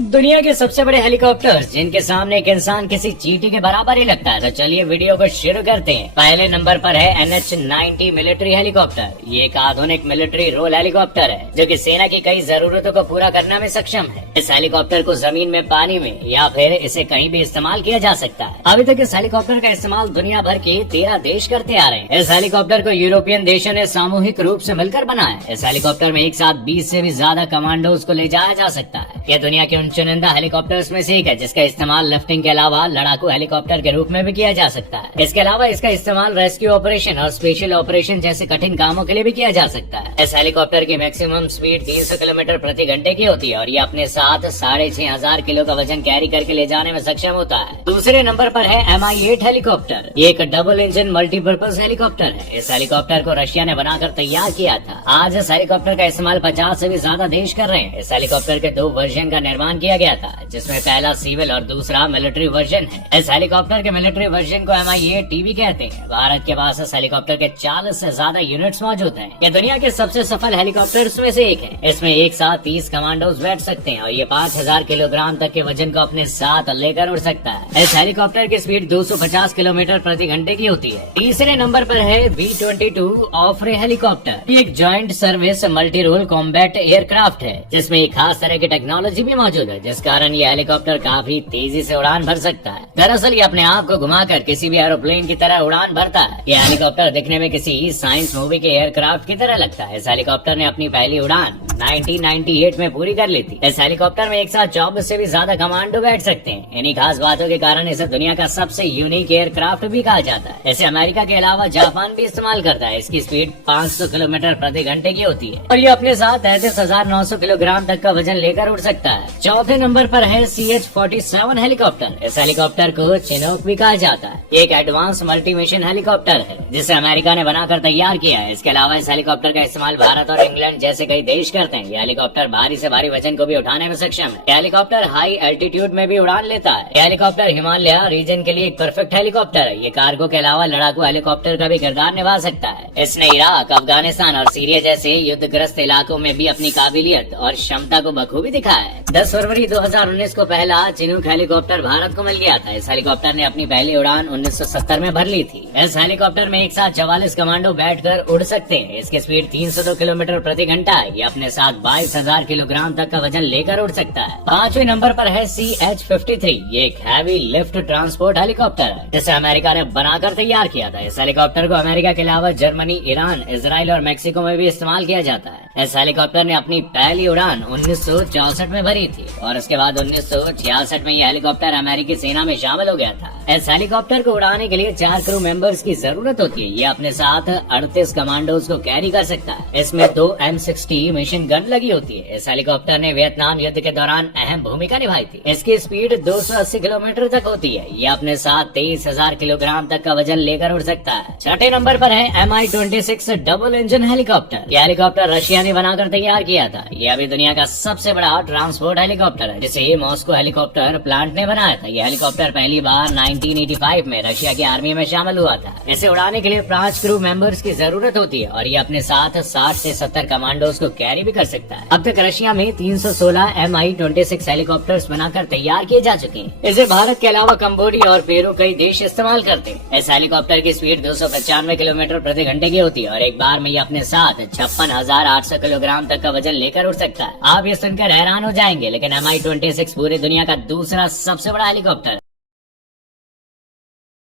दुनिया के सबसे बड़े हेलीकॉप्टर जिनके सामने एक इंसान किसी चींटी के बराबर ही लगता है। तो चलिए वीडियो को शुरू करते हैं। पहले नंबर पर है NH-90 मिलिट्री हेलीकॉप्टर। ये एक आधुनिक मिलिट्री रोल हेलीकॉप्टर है जो कि सेना की कई जरूरतों को पूरा करने में सक्षम है। इस हेलीकॉप्टर को जमीन में, पानी में या फिर इसे कहीं भी इस्तेमाल किया जा सकता है। अभी तक इस हेलीकॉप्टर का इस्तेमाल दुनिया भर के 13 देश करते आ रहे हैं। इस हेलीकॉप्टर को यूरोपियन देशों ने सामूहिक रूप से मिलकर बनाया। इस हेलीकॉप्टर में एक साथ 20 से भी ज्यादा कमांडोज को ले जाया जा सकता है। यह दुनिया के उन चुनिंदा हेलीकॉप्टर्स में से एक है जिसका इस्तेमाल लिफ्टिंग के अलावा लड़ाकू हेलीकॉप्टर के रूप में भी किया जा सकता है। इसके अलावा इसका इस्तेमाल रेस्क्यू ऑपरेशन और स्पेशल ऑपरेशन जैसे कठिन कामों के लिए भी किया जा सकता है। इस हेलीकॉप्टर की मैक्सिमम स्पीड 300 किलोमीटर प्रति घंटे की होती है और ये अपने साथ 6,500 किलो का वजन कैरी करके ले जाने में सक्षम होता है। दूसरे नंबर पर है Mi-8 हेलीकॉप्टर। ये एक डबल इंजन मल्टीपर्पज हेलीकॉप्टर है। इस हेलीकॉप्टर को रशिया ने बनाकर तैयार किया था। आज इस हेलीकॉप्टर का इस्तेमाल 50 से भी ज्यादा देश कर रहे हैं। इस हेलीकॉप्टर के 2 वर्जन का निर्माण किया गया था जिसमें पहला सिविल और दूसरा मिलिट्री वर्जन है। इस हेलीकॉप्टर के मिलिट्री वर्जन को Mi-8T भी कहते हैं। भारत के पास इस हेलीकॉप्टर के 40 से ज्यादा यूनिट्स मौजूद हैं। ये दुनिया के सबसे सफल हेलीकॉप्टर्स में से एक है। इसमें एक साथ 30 कमांडोज बैठ सकते हैं और ये 5000 किलोग्राम तक के वजन को अपने साथ लेकर उड़ सकता है। इस हेलीकॉप्टर की स्पीड 250 किलोमीटर प्रति घंटे की होती है। तीसरे नंबर पर है B-22 ऑफरे हेलीकॉप्टर। ये एक joint service multi role combat aircraft है जिसमें एक खास तरह की टेक्नोलॉजी भी मौजूद है जिस कारण ये हेलीकॉप्टर काफी तेजी से उड़ान भर सकता है। दरअसल ये अपने आप को घुमाकर किसी भी एरोप्लेन की तरह उड़ान भरता है। ये हेलीकॉप्टर दिखने में किसी साइंस मूवी के एयरक्राफ्ट की तरह लगता है। इस हेलीकॉप्टर ने अपनी पहली उड़ान 1998 में पूरी कर ली थी। इस हेलीकॉप्टर में एक साथ 24 से भी ज्यादा कमांडो बैठ सकते हैं। इन्हीं खास बातों के कारण इसे दुनिया का सबसे यूनिक एयरक्राफ्ट भी कहा जाता है। इसे अमेरिका के अलावा जापान भी इस्तेमाल करता है। इसकी स्पीड 500 किलोमीटर प्रति घंटे की होती है और ये अपने साथ 33,900 किलोग्राम तक का वजन लेकर उड़ सकता है। चौथे नंबर पर है CH-47 हेलीकॉप्टर। इस हेलीकॉप्टर को चिनोक भी कहा जाता है। ये एक एडवांस मल्टी मिशन हेलीकॉप्टर है जिसे अमेरिका ने बनाकर तैयार किया है। इसके अलावा इस हेलीकॉप्टर का इस्तेमाल भारत और इंग्लैंड जैसे कई देश करते हैं। ये हेलीकॉप्टर भारी से भारी वजन को भी उठाने में सक्षम है। ये हेलीकॉप्टर हाई एल्टीट्यूड में भी उड़ान लेता है। ये हेलीकॉप्टर हिमालय रीजन के लिए एक परफेक्ट हेलीकॉप्टर है। ये कार्गो के अलावा लड़ाकू हेलीकॉप्टर का भी किरदार निभा सकता है। इसने इराक, अफगानिस्तान और सीरिया जैसे युद्धग्रस्त इलाकों में भी अपनी काबिलियत और क्षमता को बखूबी दिखाया है। 10 फरवरी 2019 को पहला चिनूक हेलीकॉप्टर भारत को मिल गया था। इस हेलीकॉप्टर ने अपनी पहली उड़ान 1970 में भर ली थी। इस हेलीकॉप्टर में एक साथ 44 कमांडो बैठकर उड़ सकते हैं। इसकी स्पीड 302 किलोमीटर प्रति घंटा है। ये अपने साथ 22,000 किलोग्राम तक का वजन लेकर उड़ सकता है। 5वें नंबर पर है CH-53। ये एक हैवी लिफ्ट ट्रांसपोर्ट हेलीकॉप्टर है जिसे अमेरिका ने बनाकर तैयार किया था। इस हेलीकॉप्टर को अमेरिका के अलावा जर्मनी, ईरान, इजराइल और मेक्सिको में भी इस्तेमाल किया जाता है। इस हेलीकॉप्टर ने अपनी पहली उड़ान 1964 में भरी थी और उसके बाद 1966 में यह हेलीकॉप्टर अमेरिकी सेना में शामिल हो गया था। इस हेलीकॉप्टर को उड़ाने के लिए 4 क्रू मेंबर्स की जरूरत होती है। ये अपने साथ 38 कमांडोज को कैरी कर सकता है। इसमें 2 M60 मिशन गन लगी होती है। इस हेलीकॉप्टर ने वियतनाम युद्ध के दौरान अहम भूमिका निभाई थी। इसकी स्पीड 280 किलोमीटर तक होती है। ये अपने साथ 23,000 किलोग्राम तक का वजन लेकर उड़ सकता है। छठे नंबर पर है Mi-26 डबल इंजन हेलीकॉप्टर। यह हेलीकॉप्टर रशिया ने बनाकर तैयार किया था। ये अभी दुनिया का सबसे बड़ा ट्रांसपोर्ट हेलीकॉप्टर है जिसे मॉस्को हेलीकॉप्टर प्लांट ने बनाया था। यह हेलीकॉप्टर पहली बार 1985 में रशिया की आर्मी में शामिल हुआ था। इसे उड़ाने के लिए 5 क्रू मेंबर्स की जरूरत होती है और ये अपने साथ 60 से 70 कमांडोज को कैरी भी कर सकता है। अब तक रशिया में 316 Mi-26 हेलीकॉप्टर्स बनाकर तैयार किए जा चुके हैं। इसे भारत के अलावा कंबोडिया और पेरू कई देश इस्तेमाल करते हैं। इस हेलीकॉप्टर की स्पीड 295 किलोमीटर प्रति घंटे की होती है और एक बार में ये अपने साथ 56,800 किलोग्राम तक का वजन लेकर उड़ सकता है। आप ये सुनकर हैरान हो जाएंगे लेकिन Mi-26 पूरी दुनिया का दूसरा सबसे बड़ा हेलीकॉप्टर